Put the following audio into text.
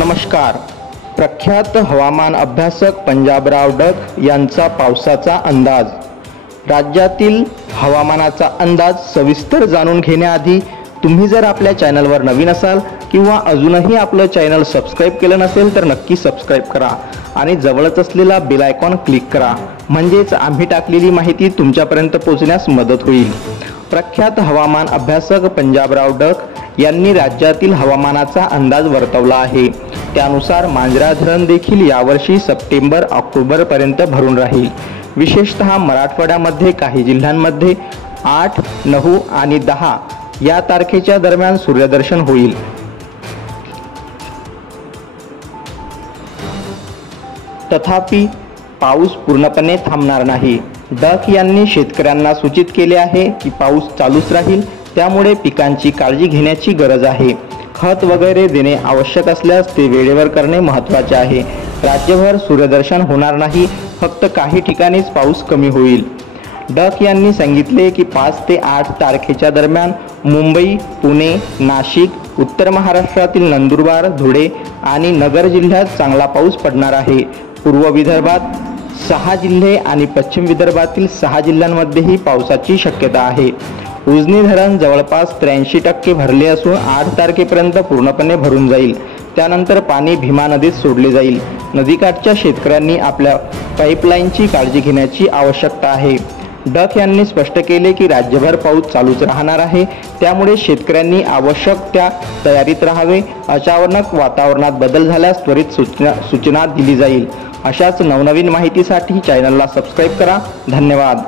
नमस्कार। प्रख्यात हवामान अभ्यासक पंजाबराव डक यांचा पावसाचा अंदाज। राज्यातील हवामानाचा अंदाज सविस्तर जाणून घेण्याआधी तुम्ही जर आपल्या चॅनलवर नवीन असाल किंवा अजूनही आपलं चॅनल सबस्क्राइब केलं नसेल तर नक्की सबस्क्राइब करा आणि जवळच असलेला बेल आयकॉन क्लिक करा, म्हणजेच आम्ही टाकलेली माहिती तुमच्यापर्यंत पोहोचण्यास मदत होईल। प्रख्यात हवामान अभ्यासक पंजाबराव डक यांनी राज्यातील हवामानाचा अंदाज वर्तवला आहे। त्यानुसार मांजरा धरण देखील यावर्षी सप्टेंबर-ऑक्टोबर पर्यंत भरून राहील। विशेषतः मराठवाड्यामध्ये काही जिल्ह्यांमध्ये 8, 9 आणि 10 या तारखेच्या दरम्यान सूर्यदर्शन होईल। तथापि पाऊस पूर्णपणे थांबणार नाही। डक यांनी शेतकऱ्यांना सूचित केले आहे की पाऊस चालूच राहील, त्यामुळे पिकांची काळजी घेण्याची गरज आहे। खत वगैरे देणे आवश्यक असल्यास ते वेळेवर करणे महत्त्वाचे आहे। राज्यभर सूर्यदर्शन होणार नाही, फक्त काही ठिकाणीच पाऊस कमी होईल। डक यांनी सांगितले की 5 ते 8 तारखेच्या दरम्यान मुंबई, पुणे, नाशिक, उत्तर महाराष्ट्रातील नंदुरबार, धुळे आणि नगर जिल्ह्यात चांगला पाऊस पडणार आहे। पूर्व विदर्भात 6 जिल्हे आणि पश्चिम विदर्भातील 6 जिल्ह्यांमध्येही पावसाची शक्यता आहे। उजनी धरण जवळपास 83% भरले असून 8 तारखेपर्यंत पूर्णपणे भरून जाईल। त्यानंतर पाणी भीमा नदीत सोडले जाईल। नदीकाठच्या शेतकऱ्यांनी आपल्या पाईपलाईनची काळजी घेण्याची आवश्यकता आहे। डक यांनी स्पष्ट केले की राज्यभर पाऊस चालूच राहणार आहे, त्यामुळे शेतकऱ्यांनी आवश्यक त्या तयारीत राहावे। अचानक वातावरणात बदल झाल्यास त्वरित सूचना दिली जाईल। अशाच नवनवीन माहितीसाठी चॅनलला सबस्क्राइब करा। धन्यवाद।